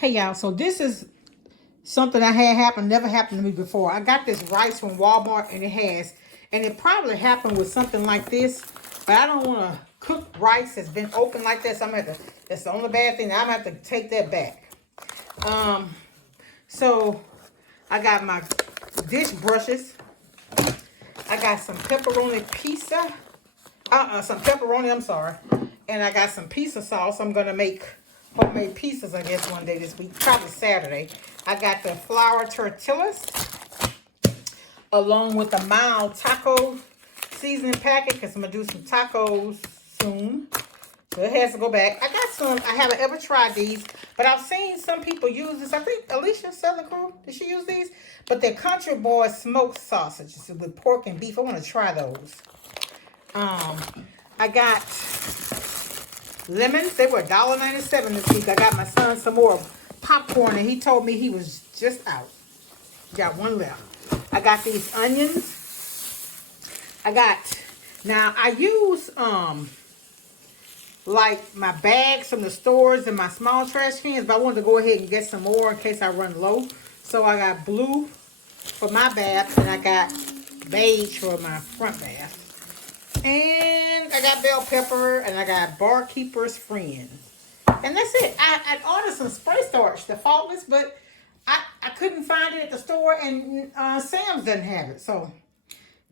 Hey y'all, so this is something I had happen, never happened to me before. I got this rice from Walmart and it probably happened with something like this, but I don't want to cook rice that's been open like this. That's the only bad thing. I'm gonna have to take that back. So I got my dish brushes. I got some pepperoni pizza. Some pepperoni, I'm sorry. And I got some pizza sauce. I'm gonna make homemade pizzas, I guess, one day this week, probably Saturday. I got the flour tortillas along with the mild taco seasoning packet because I'm gonna do some tacos soon. So it has to go back. I got some. I haven't ever tried these, but I've seen some people use this. I think Alicia Southern Crew, did she use these? But they're Country Boy smoked sausages with pork and beef. I want to try those. I got lemons. They were $1.97 this week. I got my son some more popcorn, and he told me he was just out. Got one left. I got these onions. Now I use like my bags from the stores and my small trash cans, but I wanted to go ahead and get some more in case I run low. So I got blue for my bath, and I got beige for my front bath. And I got bell pepper, and I got Barkeeper's Friend. And that's it. I ordered some spray starch, the faultless, but I couldn't find it at the store, and Sam's doesn't have it, so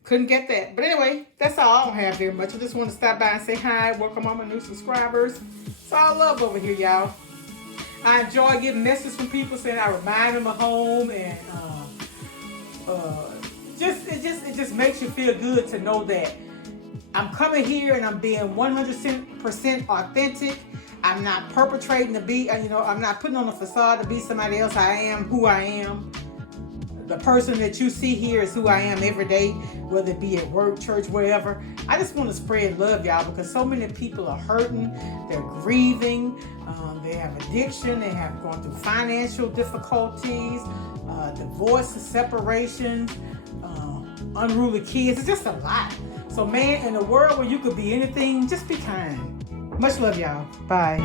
couldn't get that. But anyway, that's all. I don't have very much. I just want to stop by and say hi. Welcome all my new subscribers. It's all love over here, y'all. I enjoy getting messages from people saying I remind them of home, and it just makes you feel good to know that I'm coming here and I'm being 100% authentic. I'm not perpetrating to be, I'm not putting on a facade to be somebody else. I am who I am. The person that you see here is who I am every day, whether it be at work, church, wherever. I just want to spread love, y'all, because so many people are hurting. They're grieving. They have addiction. They have gone through financial difficulties, divorce, separation, unruly kids. It's just a lot. So, man, in a world where you could be anything, just be kind. Much love, y'all. Bye.